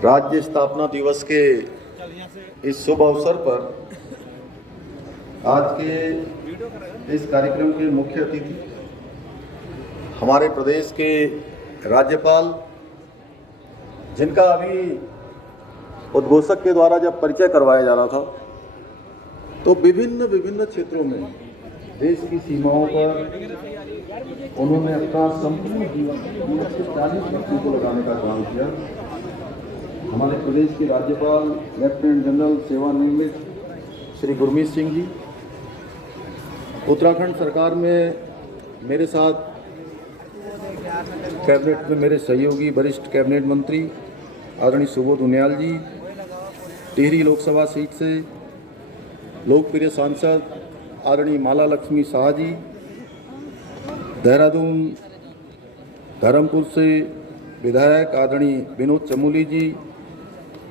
राज्य स्थापना दिवस के इस शुभ अवसर पर आज के इस कार्यक्रम के मुख्य अतिथि हमारे प्रदेश के राज्यपाल, जिनका अभी उद्घोषक के द्वारा जब परिचय करवाया जा रहा था तो विभिन्न क्षेत्रों में देश की सीमाओं पर उन्होंने अपना संपूर्ण जीवन 40 वर्षों को लगाने का काम किया। हमारे प्रदेश के राज्यपाल लेफ्टिनेंट जनरल सेवानिवृत्त श्री गुरमीत सिंह जी, उत्तराखंड सरकार में मेरे साथ कैबिनेट में मेरे सहयोगी वरिष्ठ कैबिनेट मंत्री आदरणीय सुबोध उनियाल जी, टिहरी लोकसभा सीट से लोकप्रिय सांसद आदरणीय माला लक्ष्मी शाह जी, देहरादून धर्मपुर से विधायक आदरणीय विनोद चमोली जी,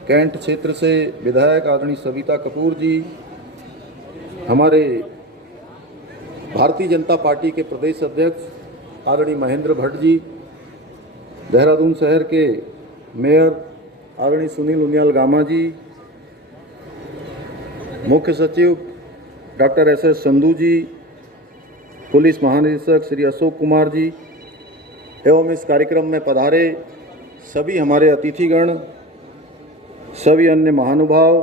कैंट क्षेत्र से विधायक आदरणीय सविता कपूर जी, हमारे भारतीय जनता पार्टी के प्रदेश अध्यक्ष आदरणीय महेंद्र भट्ट जी, देहरादून शहर के मेयर आदरणीय सुनील उनियाल गामा जी, मुख्य सचिव डॉक्टर एस संधू जी, पुलिस महानिदेशक श्री अशोक कुमार जी एवं इस कार्यक्रम में पधारे सभी हमारे अतिथिगण, सभी अन्य महानुभाव,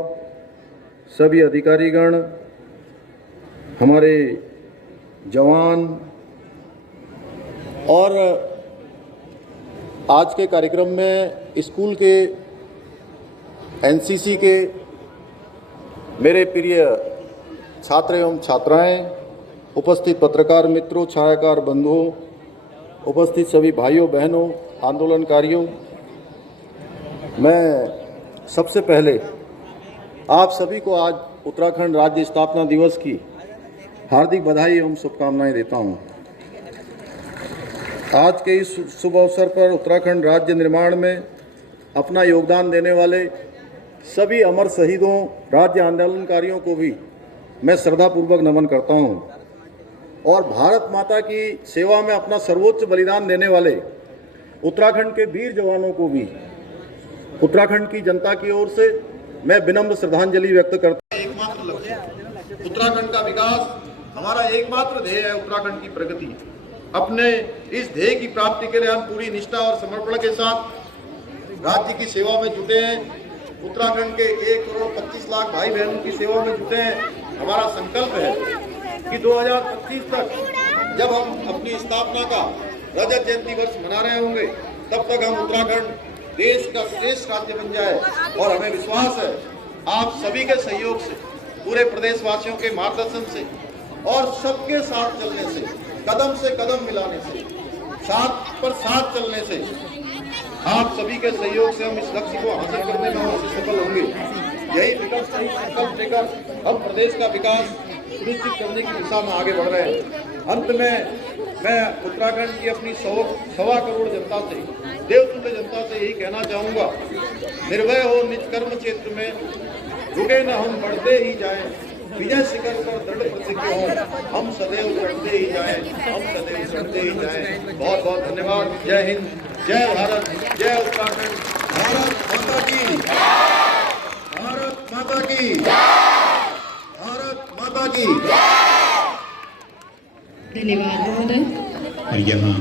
सभी अधिकारीगण, हमारे जवान और आज के कार्यक्रम में स्कूल के एनसीसी के मेरे प्रिय छात्र एवं छात्राएं, उपस्थित पत्रकार मित्रों, छायाकार बंधुओं, उपस्थित सभी भाइयों बहनों, आंदोलनकारियों, मैं सबसे पहले आप सभी को आज उत्तराखंड राज्य स्थापना दिवस की हार्दिक बधाई एवं शुभकामनाएं देता हूं। आज के इस शुभ अवसर पर उत्तराखंड राज्य निर्माण में अपना योगदान देने वाले सभी अमर शहीदों, राज्य आंदोलनकारियों को भी मैं श्रद्धापूर्वक नमन करता हूं और भारत माता की सेवा में अपना सर्वोच्च बलिदान देने वाले उत्तराखंड के वीर जवानों को भी उत्तराखंड की जनता की ओर से मैं विनम्र श्रद्धांजलि व्यक्त करता हूं। एकमात्र लक्ष्य उत्तराखंड का विकास, हमारा एकमात्र ध्येय है उत्तराखंड की प्रगति। अपने इस ध्येय की प्राप्ति के लिए हम पूरी निष्ठा और समर्पण के साथ राज्य की सेवा में जुटे हैं। उत्तराखंड के 1,25,00,000 भाई बहनों की सेवा में जुटे हैं। हमारा संकल्प है कि 2025 तक जब हम अपनी स्थापना का रजत जयंती वर्ष मना रहे होंगे, तब तक हम उत्तराखंड देश का श्रेष्ठ राज्य बन जाए और हमें विश्वास है आप सभी के सहयोग से, पूरे प्रदेशवासियों के मार्गदर्शन से और सबके साथ चलने से, कदम मिलाने से, साथ पर साथ चलने से, आप सभी के सहयोग से हम इस लक्ष्य को हासिल करने में अवश्य सफल होंगे। यही विकल्प सही संकल्प लेकर हम प्रदेश का विकास सुनिश्चित करने की दिशा में आगे बढ़ रहे हैं। अंत में मैं उत्तराखंड की अपनी 1.25 करोड़ जनता से, देवतुल्य जनता से यही कहना चाहूँगा, निर्भय हो निज कर्म क्षेत्र में, रुके न हम बढ़ते ही जाएं, विजय शिखर पर दृढ़ प्रतिज्ञ हो, हम सदैव चढ़ते ही जाएं, हम सदैव चढ़ते ही जाएं। बहुत बहुत धन्यवाद। जय हिंद, जय भारत, जय उत्तराखंड। भारत माता की, भारत माता की, भारत माता की। धन्यवाद महोदय। और यहाँ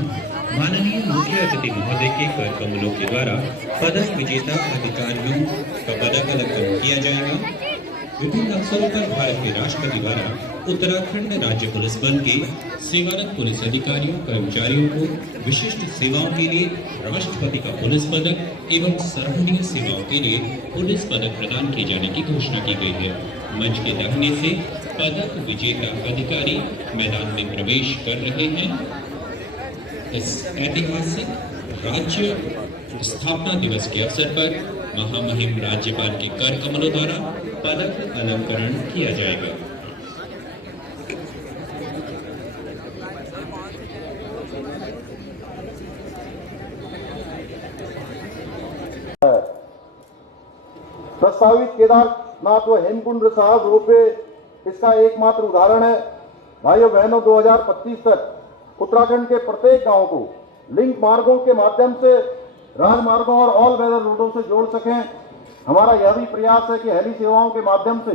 माननीय मुख्य अतिथि महोदय के कर कमलों के द्वारा पदक विजेता अधिकारियों का पदक अलंकरण किया जाएगा। विभिन्न अवसरों पर भारत के राष्ट्रपति द्वारा उत्तराखंड राज्य पुलिस बल के सेवारत पुलिस अधिकारियों कर्मचारियों को विशिष्ट सेवाओं के लिए राष्ट्रपति का पुलिस पदक एवं सराहनीय सेवाओं के लिए पुलिस पदक प्रदान किए जाने की घोषणा की गई है। मंच के दाहिने से पदक विजेता अधिकारी मैदान में प्रवेश कर रहे हैं। इस ऐतिहासिक राज्य स्थापना दिवस के अवसर पर महामहिम राज्यपाल के कर कमलों द्वारा पदक अलंकरण किया जाएगा। प्रस्तावित केदारनाथ व हेमकुंड साहब रोपवे इसका एकमात्र उदाहरण है। भाइयों बहनों, 2025 तक उत्तराखंड के प्रत्येक गांव को लिंक मार्गों के माध्यम से राजमार्गों और ऑल वेदर रोडों से जोड़ सकें। हमारा यह भी प्रयास है कि हेली सेवाओं के माध्यम से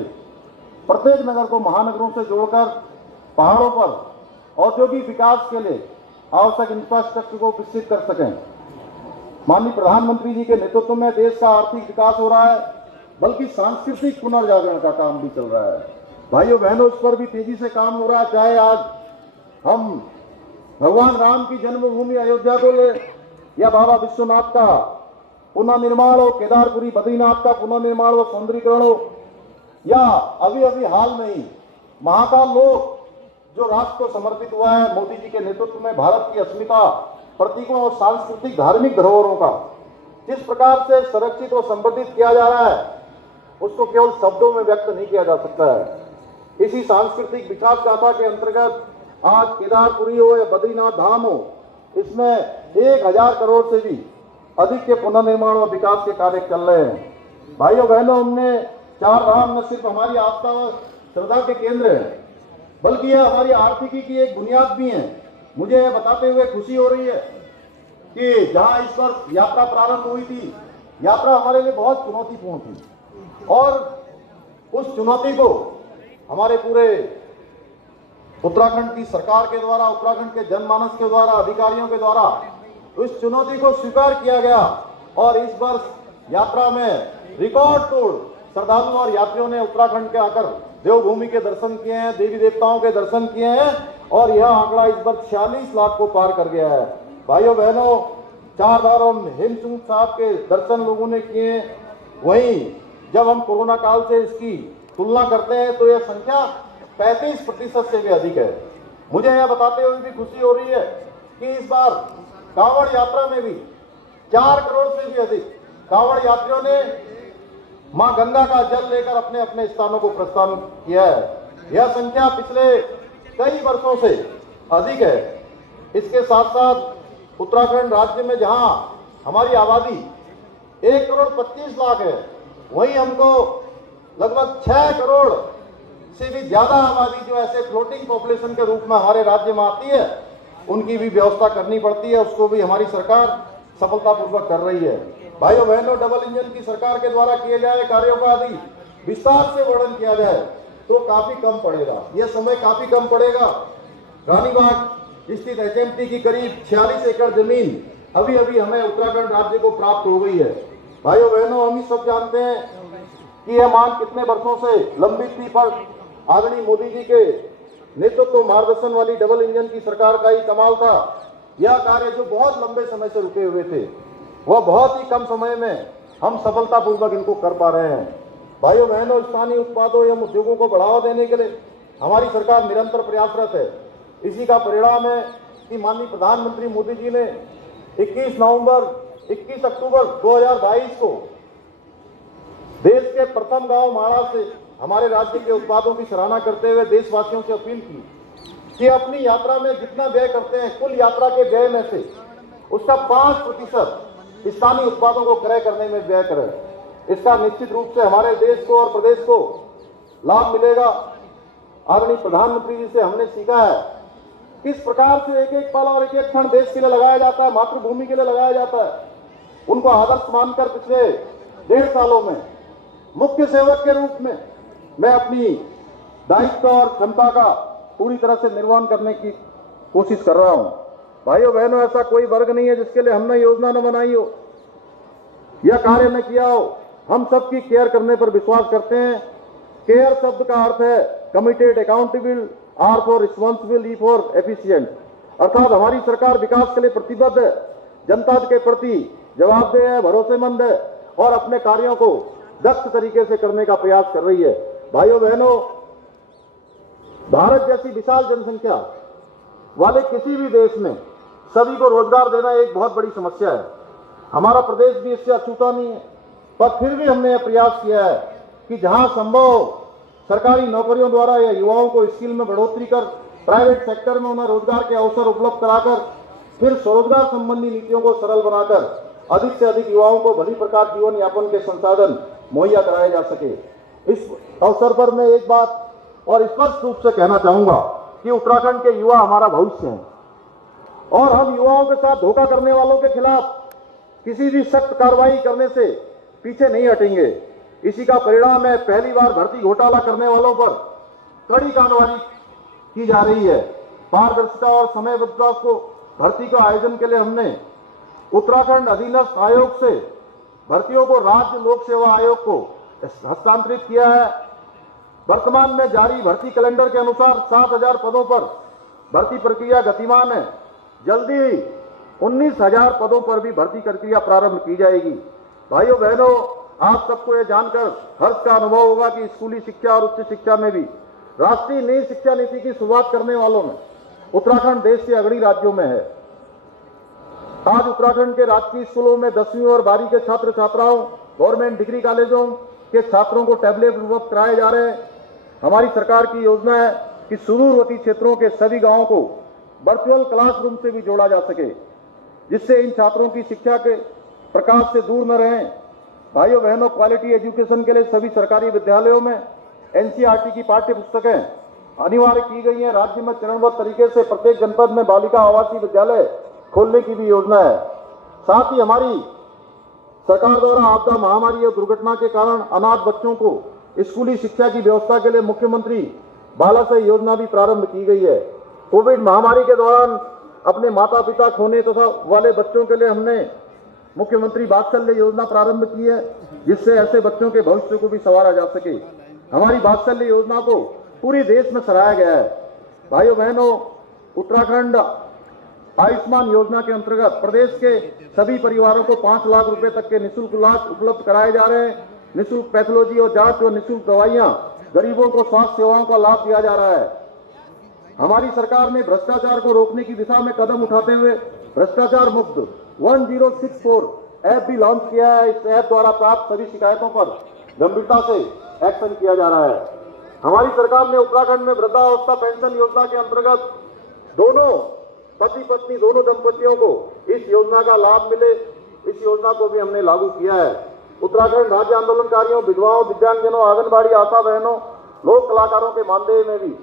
प्रत्येक नगर को महानगरों से जोड़कर पहाड़ों पर औद्योगिक विकास के लिए आवश्यक इंफ्रास्ट्रक्चर को विकसित कर सकें। माननीय प्रधानमंत्री जी के नेतृत्व में देश का आर्थिक विकास हो रहा है, बल्कि सांस्कृतिक पुनर्जागरण का काम भी चल रहा है। भाइयों बहनों, इस पर भी तेजी से काम हो रहा है। चाहे आज हम भगवान राम की जन्मभूमि अयोध्या को ले, या बाबा विश्वनाथ का पुनर्निर्माण हो, केदारपुरी बद्रीनाथ का पुनर्निर्माण व सौंदर्यीकरण हो, या अभी अभी हाल में ही महाकाल लोक जो राष्ट्र को समर्पित हुआ है मोदी जी के नेतृत्व में, भारत की अस्मिता, प्रतीकों और सांस्कृतिक धार्मिक धरोहरों का जिस प्रकार से संरक्षित और संवर्धित किया जा रहा है, उसको केवल शब्दों में व्यक्त नहीं किया जा सकता है। इसी सांस्कृतिक विकास गाथा के अंतर्गत आज केदारपुरी हो या बद्रीनाथ धाम हो, इसमें 1000 करोड़ से भी अधिक के पुनर्निर्माण और विकास के कार्य चल रहे हैं। भाइयों बहनों, हमने 4 धाम न सिर्फ हमारी आस्था व श्रद्धा के केंद्र है, बल्कि यह हमारी आर्थिकी की एक बुनियाद भी है। मुझे यह बताते हुए खुशी हो रही है कि जहां इस वर्ष यात्रा प्रारंभ हुई थी, यात्रा हमारे लिए बहुत चुनौतीपूर्ण थी, और उस चुनौती को हमारे पूरे उत्तराखंड की सरकार के द्वारा, उत्तराखंड के जनमानस के द्वारा, अधिकारियों के द्वारा उस चुनौती को स्वीकार किया गया। और इस वर्ष यात्रा में रिकॉर्ड तोड़ श्रद्धालुओं और यात्रियों ने उत्तराखंड के आकर देवभूमि के दर्शन किए हैं, देवी देवताओं के दर्शन किए हैं, और यह आंकड़ा इस वर्ष 46 लाख को पार कर गया है। भाइयों बहनों, 4 बार हम हेमचंद साहब के दर्शन लोगों ने किए। वहीं जब हम कोरोना काल से इसकी तुलना करते हैं तो यह संख्या 35% से भी अधिक है। मुझे यह बताते हुए भी खुशी हो रही है कि इस बार कांवड़ यात्रा में भी 4 करोड़ से भी अधिक कांवड़ यात्रियों ने मां गंगा का जल लेकर अपने अपने स्थानों को प्रस्थान किया है। यह संख्या पिछले कई वर्षों से अधिक है। इसके साथ साथ उत्तराखंड राज्य में जहां हमारी आबादी 1 करोड़ 25 लाख है, वहीं हमको लगभग 6 करोड़ से भी ज्यादा आबादी जो ऐसे फ्लोटिंग पॉपुलेशन के रूप में हमारे राज्य में आती है, उनकी भी व्यवस्था करनी पड़ती है। उसको भी हमारी सरकार सफलतापूर्वक कर रही है। भाइयों बहनों, डबल इंजन की सरकार के द्वारा किए जाए कार्यों का यदि विस्तार से वर्णन किया जाए तो काफी कम पड़ेगा, यह समय काफी कम पड़ेगा। रानीबाग स्थित HMT की करीब 46 एकड़ जमीन अभी अभी हमें उत्तराखंड राज्य को प्राप्त हो गई है। भाइयों बहनों, हम ही सब जानते हैं कि यह मांग कितने वर्षों से लंबित थी, पर आदरणीय मोदी जी के नेतृत्व मार्गदर्शन वाली डबल इंजन की सरकार का ही कमाल था। यह कार्य जो बहुत लंबे समय से रुके हुए थे, वह बहुत ही कम समय में हम सफलतापूर्वक इनको कर पा रहे हैं। भाइयों बहनों, स्थानीय उत्पादों एवं उद्योगों को बढ़ावा देने के लिए हमारी सरकार निरंतर प्रयासरत है। इसी का परिणाम है कि माननीय प्रधानमंत्री मोदी जी ने 21 अक्टूबर 2022 को देश के प्रथम गांव माड़ा से हमारे राज्य के उत्पादों की सराहना करते हुए देशवासियों से अपील की कि अपनी यात्रा में जितना व्यय करते हैं, कुल यात्रा के व्यय में से उसका 5% स्थानीय उत्पादों को क्रय करने में व्यय करें। इसका निश्चित रूप से हमारे देश को और प्रदेश को लाभ मिलेगा। आदरणीय प्रधानमंत्री जी से हमने सीखा है किस प्रकार से एक एक पल और एक एक क्षण देश के लिए लगाया जाता है, मातृभूमि के लिए लगाया जाता है। उनको आदर्श मानकर पिछले 1.5 सालों में मुख्य सेवक के रूप में मैं अपनी दायित्व और क्षमता का पूरी तरह से निर्वहन करने की कोशिश कर रहा हूं। भाइयों बहनों, ऐसा कोई वर्ग नहीं है जिसके लिए हमने योजना न बनाई हो या कार्य न किया हो। हम सबकी केयर करने पर विश्वास करते हैं। केयर शब्द का अर्थ है committed, accountable, R for responsible, E for efficient. अर्थात हमारी सरकार विकास के लिए प्रतिबद्ध है, जनता के प्रति जवाबदेह है, भरोसेमंद है और अपने कार्यों को दक्ष तरीके से करने का प्रयास कर रही है। भाइयों बहनों, भारत जैसी विशाल जनसंख्या वाले किसी भी देश में सभी को रोजगार देना एक बहुत बड़ी समस्या है। हमारा प्रदेश भी इससे अछूता नहीं है, पर फिर भी हमने यह प्रयास किया है कि जहां संभव सरकारी नौकरियों द्वारा या युवाओं को स्किल में बढ़ोतरी कर प्राइवेट सेक्टर में उन्हें रोजगार के अवसर उपलब्ध कराकर फिर स्वरोजगार संबंधी नीतियों को सरल बनाकर अधिक से अधिक युवाओं को भली प्रकार जीवन यापन के संसाधन मुहैया कराए जा सके। इस अवसर पर मैं एक बात और स्पष्ट रूप से कहना चाहूंगा कि उत्तराखंड के युवा हमारा भविष्य है और हम युवाओं के साथ धोखा करने वालों के खिलाफ किसी भी सख्त कार्रवाई करने से पीछे नहीं हटेंगे। इसी का परिणाम है पहली बार भर्ती घोटाला करने वालों पर कड़ी कार्रवाई की जा रही है। पारदर्शिता और समयबद्धता को भर्ती का आयोजन के लिए हमने उत्तराखंड अधीनस्थ आयोग से भर्तियों को राज्य लोक सेवा आयोग को हस्तांतरित किया है। वर्तमान में जारी भर्ती कैलेंडर के अनुसार 7,000 पदों पर भर्ती प्रक्रिया गतिमान है। जल्दी ही 19,000 पदों पर भी भर्ती प्रक्रिया प्रारंभ की जाएगी। भाइयों बहनों, आप सबको यह जानकर हर्ष का अनुभव होगा कि स्कूली शिक्षा और उच्च शिक्षा में भी राष्ट्रीय नई शिक्षा नीति की शुरुआत करने वालों में उत्तराखंड देश के अग्रणी राज्यों में है। आज उत्तराखंड के राजकीय स्कूलों में 10वीं और 12वीं के छात्र छात्राओं, गवर्नमेंट डिग्री कॉलेजों के छात्रों को टैबलेट उपलब्ध कराए जा रहे हैं। हमारी सरकार की योजना है कि सुदूरवर्ती क्षेत्रों के सभी गांवों को वर्चुअल क्लासरूम से भी जोड़ा जा सके, जिससे इन छात्रों की शिक्षा के प्रकाश से दूर न रहें। भाइयों बहनों, क्वालिटी एजुकेशन के लिए सभी सरकारी विद्यालयों में एनसीईआरटी की पाठ्य पुस्तकें अनिवार्य की गई हैं। राज्य में चरणबद्ध तरीके से प्रत्येक जनपद में बालिका आवासीय विद्यालय खोलने की भी योजना है। साथ ही हमारी सरकार द्वारा आपदा, महामारी और दुर्घटना के कारण अनाथ बच्चों को स्कूली शिक्षा की व्यवस्था के लिए मुख्यमंत्री बालासय योजना भी प्रारंभ की गई है। कोविड महामारी के दौरान अपने माता पिता खोने तथा वाले बच्चों के लिए हमने मुख्यमंत्री वात्सल्य योजना प्रारंभ की है, जिससे ऐसे बच्चों के भविष्य को भी संवारा जा सके। हमारी वात्सल्य योजना को पूरे देश में सराहा गया है। भाइयों बहनों, उत्तराखंड आयुष्मान योजना के अंतर्गत प्रदेश के सभी परिवारों को 5 लाख रुपए तक के निःशुल्क इलाज उपलब्ध कराए जा रहे हैं। निःशुल्क पैथोलॉजी और जांच और निःशुल्क दवाइयां, गरीबों को स्वास्थ्य सेवाओं का लाभ दिया जा रहा है। हमारी सरकार ने भ्रष्टाचार को रोकने की दिशा में कदम उठाते हुए भ्रष्टाचार मुक्त 1064 ऐप भी लॉन्च किया है। इस ऐप द्वारा प्राप्त सभी शिकायतों पर गंभीरता से एक्शन किया जा रहा है। हमारी सरकार ने उत्तराखंड में वृद्धावस्था पेंशन योजना के अंतर्गत दोनों पति पत्नी दोनों दंपतियों को इस योजना का लाभ मिले, इस योजना को भी हमने लागू किया है। उत्तराखंड राज्य आंदोलनकारियों, विधवाओं, दिव्यांगजनों, आंगनबाड़ी आशा बहनों, लोक कलाकारों के मानदेय में भी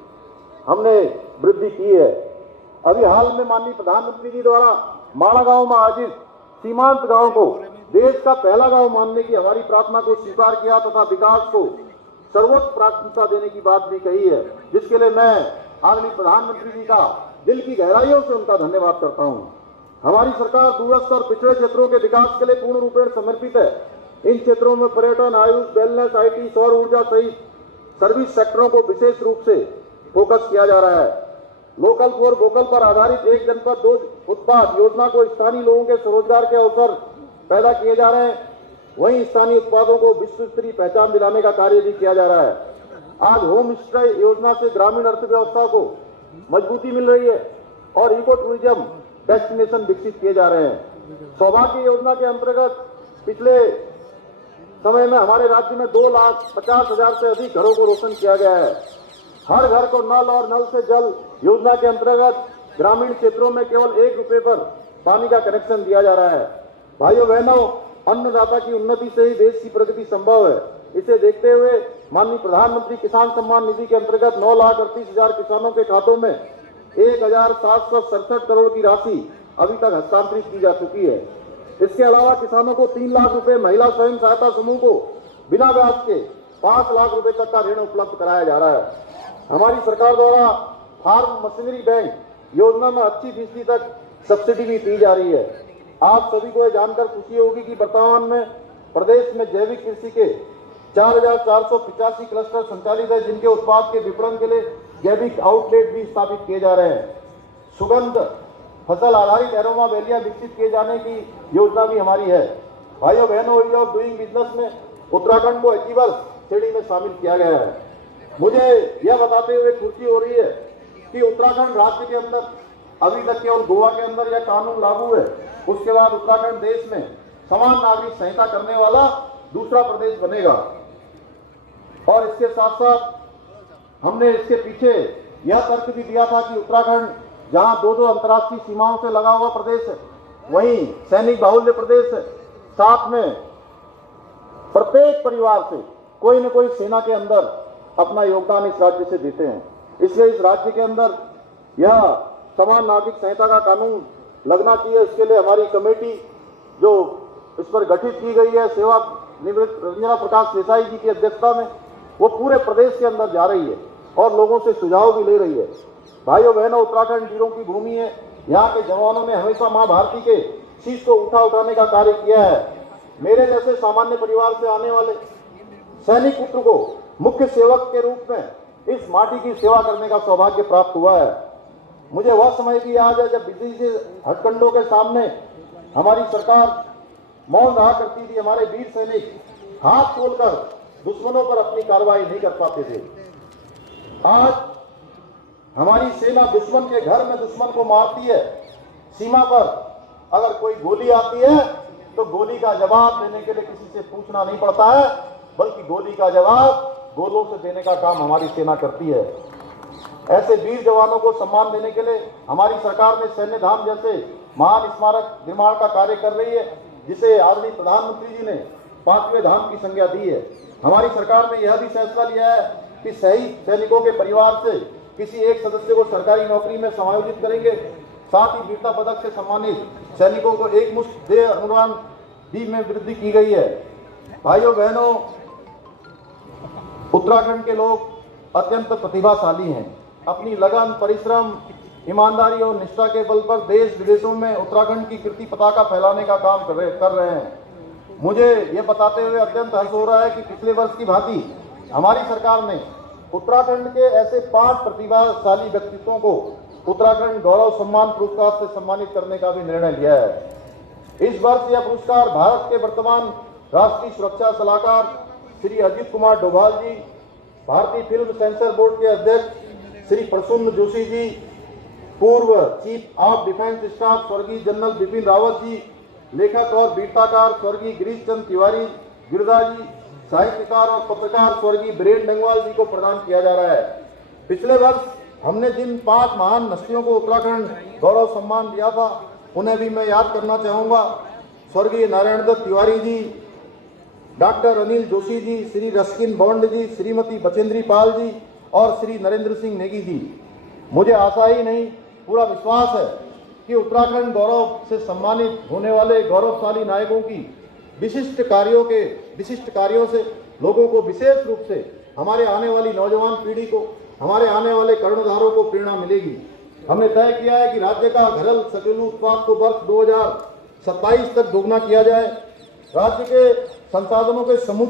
हमने वृद्धि की है। अभी हाल में माननीय प्रधानमंत्री जी द्वारा माड़ा गांव में आयोजित सीमांत गांव को देश का पहला गांव मानने की हमारी प्रार्थना को स्वीकार किया तथा विकास को सर्वोच्च प्राथमिकता देने की बात भी कही है, जिसके लिए मैं आदरणीय प्रधानमंत्री जी का दिल की गहराइयों से उनका धन्यवाद करता हूं। हमारी सरकार दूरस्थ और पिछड़े क्षेत्रों के विकास के लिए पूर्ण रूपेण समर्पित है। इन क्षेत्रों में पर्यटन, आयुष, वेलनेस, IT, सौर ऊर्जा सहित सर्विस सेक्टरों को विशेष रूप से फोकस किया जा रहा है। लोकल फॉर वोकल पर आधारित एक जनपद दो उत्पाद योजना को स्थानीय लोगों के स्वरोजगार के अवसर पैदा किए जा रहे हैं। वहीं स्थानीय उत्पादों को विश्व स्तरीय पहचान दिलाने का कार्य भी किया जा रहा है। आज होम स्टे योजना से ग्रामीण अर्थव्यवस्था को मजबूती मिल रही है और इको टूरिज्म डेस्टिनेशन विकसित किए जा रहे हैं। सौभाग्य योजना के अंतर्गत पिछले समय में हमारे राज्य में 2,50,000 से अधिक घरों को रोशन किया गया है। हर घर को नल और नल से जल योजना के अंतर्गत ग्रामीण क्षेत्रों में केवल 1 रुपए पर पानी का कनेक्शन दिया जा रहा है। भाइयों बहनों, अन्नदाता की उन्नति से ही देश की प्रगति संभव है। इसे देखते हुए माननीय प्रधानमंत्री किसान सम्मान निधि के अंतर्गत 9,38,000 किसानों के खातों में 1,767 करोड़ की राशि अभी तक हस्तांतरित की जा चुकी है। इसके अलावा किसानों को 3 लाख रुपए, महिला स्वयं सहायता समूह को बिना ब्याज के 5 लाख रुपए तक का ऋण उपलब्ध कराया जा रहा है। हमारी सरकार द्वारा फार्म मशीनरी बैंक योजना में 80% तक सब्सिडी भी दी जा रही है। आप सभी को यह जानकर खुशी होगी कि वर्तमान में प्रदेश में जैविक कृषि के 4,485 क्लस्टर संचालित है, जिनके उत्पाद के विपणन के लिए जैविक आउटलेट भी स्थापित किए जा रहे हैं। सुगंध फसल आधारित एरोमा वैलियां विकसित किए जाने की योजना भी हमारी है। भाइयों बहनों, ईज ऑफ डूइंग बिजनेस में उत्तराखंड को अचीवर्स श्रेणी में शामिल किया गया है। मुझे यह बताते हुए खुशी हो रही है कि उत्तराखंड राज्य के अंदर अभी तक केवल गोवा के अंदर यह कानून लागू है। उसके बाद उत्तराखंड देश में समान नागरिक संहिता करने वाला दूसरा प्रदेश बनेगा। और इसके साथ साथ हमने इसके पीछे यह तर्क भी दिया था कि उत्तराखंड जहां 2 अंतर्राष्ट्रीय सीमाओं से लगा हुआ प्रदेश है, वहीं सैनिक बाहुल्य प्रदेश है, साथ में प्रत्येक परिवार से कोई न कोई सेना के अंदर अपना योगदान इस राज्य से देते हैं। इसलिए इस राज्य के अंदर यह समान नागरिक संहिता का कानून लगना चाहिए। इसके लिए हमारी कमेटी जो पर गठित की गई है सेवा निवृत्त रंजना प्रकाश देसाई जी की अध्यक्षता में, वो पूरे प्रदेश के अंदर जा रही है और लोगों से सुझाव भी ले रही है। भाइयों बहनों, उत्तराखंड वीरों की भूमि है। यहाँ के जवानों ने हमेशा माँ भारती के शीश को उठाने का कार्य किया है। मेरे जैसे सामान्य परिवार से आने वाले सैनिक पुत्र को मुख्य सेवक के रूप में इस माटी की सेवा करने का सौभाग्य प्राप्त हुआ है। मुझे वह समय भी याद है जब विदेशी हथकंडों के सामने हमारी सरकार मौन रहा करती थी। हमारे वीर सैनिक हाथ खोलकर दुश्मनों पर अपनी कार्रवाई नहीं कर पाते थे। आज हमारी सेना दुश्मन के घर में दुश्मन को मारती है। सीमा पर अगर कोई गोली आती है तो गोली का जवाब देने के लिए किसी से पूछना नहीं पड़ता है, बल्कि गोली का जवाब गोलों से देने का काम हमारी सेना करती है। ऐसे वीर जवानों को सम्मान देने के लिए हमारी सरकार ने सैन्य धाम जैसे महान स्मारक निर्माण का कार्य कर रही है, जिसे आदरणीय प्रधानमंत्री जी ने 5वें धाम की संज्ञा दी है। हमारी सरकार ने यह भी फैसला लिया है कि शहीद सैनिकों के परिवार से किसी एक सदस्य को सरकारी नौकरी में समायोजित करेंगे। साथ ही वीरता पदक से सम्मानित सैनिकों को एकमुश्त देय अनुदान भी में वृद्धि की गई है। भाइयों बहनों, उत्तराखंड के लोग अत्यंत प्रतिभाशाली हैं। अपनी लगन, परिश्रम, ईमानदारी और निष्ठा के बल पर देश विदेशों में उत्तराखंड की कीर्ति पताका फैलाने का काम कर रहे हैं। मुझे यह बताते हुए अत्यंत हर्ष हो रहा है कि पिछले वर्ष की भांति हमारी सरकार ने उत्तराखंड के ऐसे 5 प्रतिभाशाली व्यक्तित्वों को उत्तराखंड गौरव सम्मान पुरस्कार से सम्मानित करने का भी निर्णय लिया है। इस वर्ष यह पुरस्कार भारत के वर्तमान राष्ट्रीय सुरक्षा सलाहकार श्री अजीत कुमार डोभाल जी, भारतीय फिल्म सेंसर बोर्ड के अध्यक्ष श्री प्रसून जोशी जी, पूर्व चीफ ऑफ डिफेंस स्टाफ स्वर्गीय जनरल बिपिन रावत जी, लेखक और वीरताकार स्वर्गीय गिरीश चंद्र तिवारी गिरदा जी, साहित्यकार और पत्रकार स्वर्गीय बीरेन डंगवाल जी को प्रदान किया जा रहा है। पिछले वर्ष हमने जिन 5 महान हस्तियों को उत्तराखंड गौरव सम्मान दिया था, उन्हें भी मैं याद करना चाहूँगा। स्वर्गीय Narayan Dutt Tiwari ji, doctor Anil Joshi ji, Shri Ruskin bond जी, श्रीमती बचेंद्री पाल जी और श्री नरेंद्र सिंह नेगी जी। मुझे आशा ही नहीं, पूरा विश्वास है कि उत्तराखंड गौरव से सम्मानित होने वाले गौरवशाली नायकों की विशिष्ट कार्यों से लोगों को, विशेष रूप से हमारे आने वाली नौजवान पीढ़ी को, हमारे आने वाले कर्णधारों को प्रेरणा मिलेगी। हमने तय किया है कि राज्य का घरेलू घरेलू उत्पाद को वर्ष 2027 तक दोगुना किया जाए। राज्य के संसाधनों के समूचे